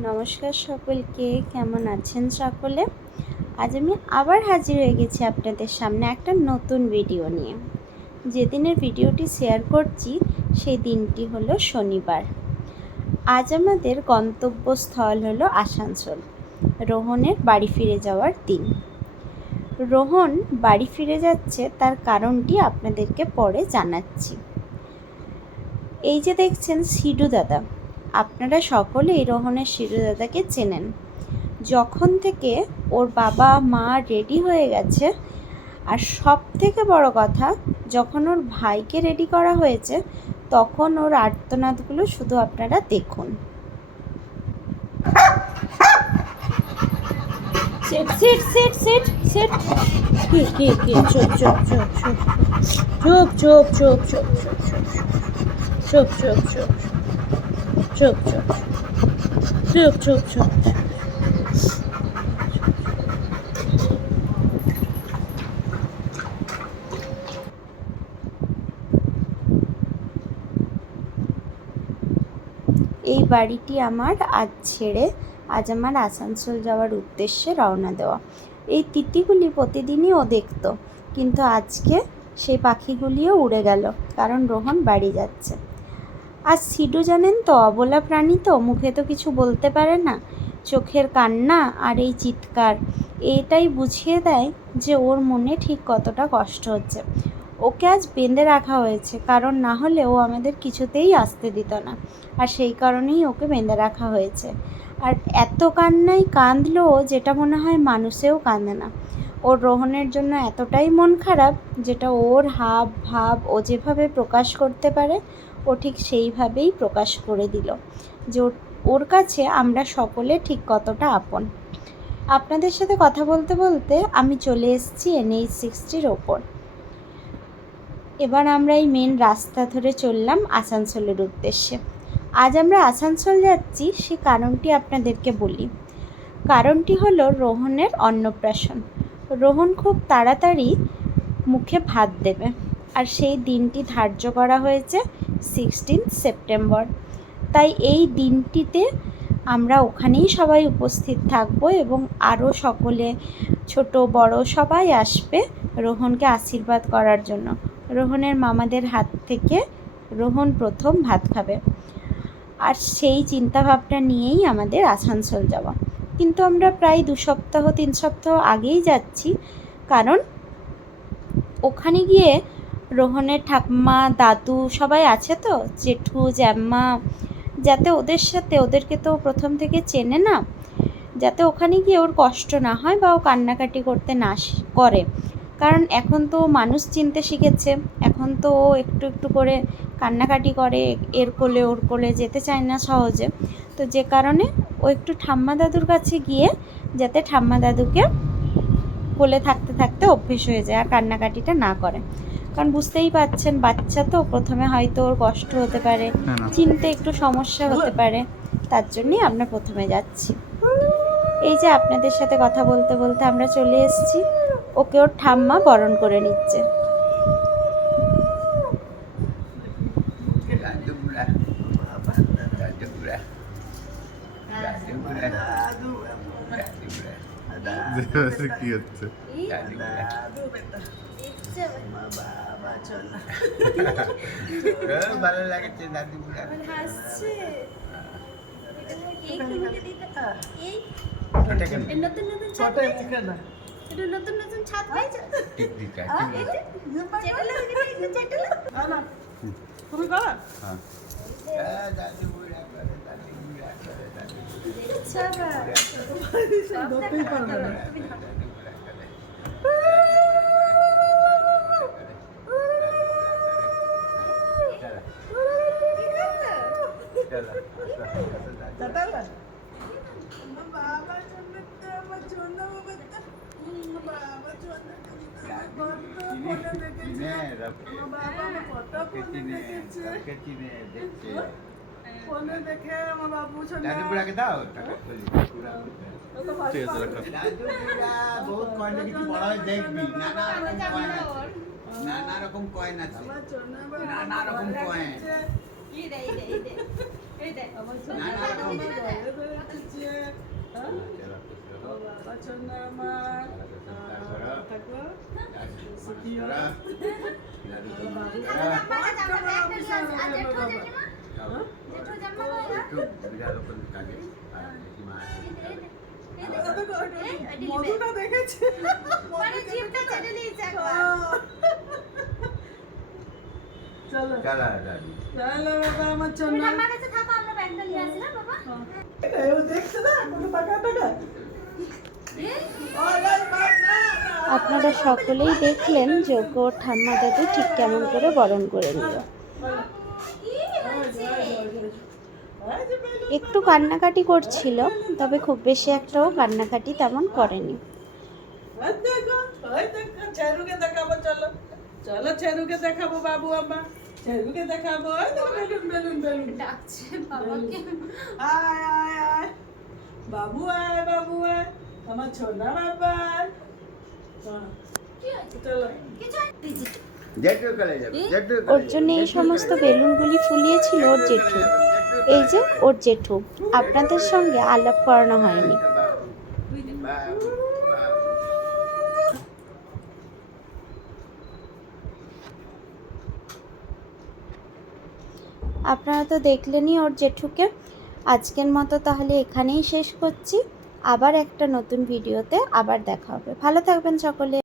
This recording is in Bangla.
নমস্কার সকলকে, কেমন আছেন সকলে? আজ আমি আবার হাজির হয়ে গেছি আপনাদের সামনে একটা নতুন ভিডিও নিয়ে। যেদিনের ভিডিওটি শেয়ার করছি সেই দিনটি হলো শনিবার। আজ আমাদের গন্তব্যস্থল হলো আসানসোল, রোহনের বাড়ি ফিরে যাওয়ার দিন। রোহন বাড়ি ফিরে যাচ্ছে, তার কারণটি আপনাদেরকে পরে জানাচ্ছি। এই যে দেখছেন সিডু দাদা, আপনারা সকলেই রোহনের সিডু দাদাকে চেনেন। যখন থেকে ওর বাবা মা রেডি হয়ে গেছে, আর সব থেকে বড় কথা, যখন ওর ভাইকে রেডি করা হয়েছে তখন ওর আর্তনাদগুলো শুধু আপনারা দেখুন। Set set set set set কি চুপ চুপ চুপ চুপ চুপ চুপ চুপ চুপ চুপ চুপ চুপ চুপ চুপ চুপ চুপ। এই বাড়িটি আমার আজ ছেড়ে আজ আমার আসানসোল যাওয়ার উদ্দেশ্যে রওনা দেওয়া। এই তিতিগুলি প্রতিদিনই ও দেখতো, কিন্তু আজকে সেই পাখিগুলিও উড়ে গেল, কারণ রোহন বাড়ি যাচ্ছে। আর সিডু জানেন তো, অবলা প্রাণী তো, মুখে তো কিছু বলতে পারে না। চোখের কান্না আর এই চিৎকার এটাই বুঝিয়ে দেয় যে ওর মনে ঠিক কতটা কষ্ট হচ্ছে। ওকে আজ বেঁধে রাখা হয়েছে, কারণ না হলে ও আমাদের কিছুতেই আসতে দিত না, আর সেই কারণেই ওকে বেঁধে রাখা হয়েছে। আর এত কান্নাই কাঁদলো যেটা মনে হয় মানুষেও কাঁদে না। ওর রোহনের জন্য এতটাই মন খারাপ, যেটা ওর হাব ভাব ও যেভাবে প্রকাশ করতে পারে ও ঠিক সেইভাবেই প্রকাশ করে দিল যে ওর কাছে আমরা সকলে ঠিক কতটা আপন। আপনাদের সাথে কথা বলতে বলতে আমি চলে এসেছি NH60-র ওপর। এবার আমরা এই মেন রাস্তা ধরে চললাম আসানসোলের উদ্দেশ্যে। আজ আমরা আসানসোল যাচ্ছি, সে কারণটি আপনাদেরকে বলি। কারণটি হলো রোহনের অন্নপ্রাশন। রোহন খুব তাড়াতাড়ি মুখে ভাত দেবে, আর সেই দিনটি ধার্য করা হয়েছে 16 সেপ্টেম্বর। তাই এই দিনটিতে আমরা ওখানেই সবাই উপস্থিত থাকব, এবং আরও সকলে ছোট বড় সবাই আসবে রোহনকে আশীর্বাদ করার জন্য। রোহনের মামাদের হাত থেকে রোহন প্রথম ভাত খাবে, আর সেই চিন্তাভাবনা নিয়েই আমাদের আসানসোল যাওয়া। কিন্তু আমরা প্রায় 2-3 সপ্তাহ আগেই যাচ্ছি, কারণ ওখানে গিয়ে রোহনের ঠাম্মা দাদু সবাই আছে তো, জেঠু জ্যাম্মা, যাতে ওদের সাথে, ওদেরকে তো প্রথম থেকে চেনে না, যাতে ওখানে গিয়ে ওর কষ্ট না হয় বা ও কান্নাকাটি করতে না করে। কারণ এখন তো মানুষ চিনতে শিখেছে, এখন তো ও একটু একটু করে কান্নাকাটি করে, এর কোলে ওর কোলে যেতে চায় না সহজে। তো যে কারণে ও একটু ঠাম্মা দাদুর কাছে গিয়ে যাতে ঠাম্মা দাদুকে কোলে থাকতে থাকতে অভ্যেস হয়ে যায় আর কান্নাকাটিটা না করে। কারণ বুঝতেই পারছেন, বাচ্চা তো, প্রথমে হয়তো ওর কষ্ট হতে পারে, চিনতে একটু সমস্যা হতে পারে, তার জন্যই আমরা প্রথমে যাচ্ছি। এই যে আপনাদের সাথে কথা বলতে বলতে আমরা চলে এসেছি, ওকে ওর ঠাম্মা বরণ করে নিচ্ছে। কি হচ্ছে? ভালো লাগছে দাদু হাসছে। নতুন নতুন ছাদ পাইছো? তুমি করো? ফোনে দেখে আমার বাবু দাদুপুরাকে দাও টাকা বহুত কয়না কিছু বড় হয় দেখবি নানা রকম কয়েন আছে নানা রকম কয়েন নানা রকম চন্না আমার থাকো সুখী হও। মধুটা দেখেছে চলো চলো বাবা আমার চন্না ও দেখছে না কোনো টাকা টাকা আপনারা সকলেই দেখলেন যজ্ঞ ওর ঠাম্মা দাদু ঠিক কেমন করে বরণ করে নিল। একটু কান্নাকাটি করছিল, তবে খুব বেশি একটাও কান্নাকাটি তেমন করেনি। চেরুকে দেখাবো, চলো চলো চেরুকে দেখাবো বাবু আমার, চেরুকে দেখাবো। বেলুন বেলুন বেলুন ডাকছে বাবাকে। আয় আয় আয় বাবু, আয় বাবু আয় আমার ছোনা বাবা। চলো ওর জন্য এই সমস্ত বেলুনগুলি ফুলিয়েছিল ওর জেঠু। এই যে ওর জেঠু, আপনাদের সঙ্গে আলাপ করানো হয়নি। আপনারা তো দেখলেনই ওর জেঠুকে। আজকের মতো তাহলে এখানেই শেষ করছি। আবার একটা নতুন ভিডিওতে আবার দেখা হবে। ভালো থাকবেন সকলে।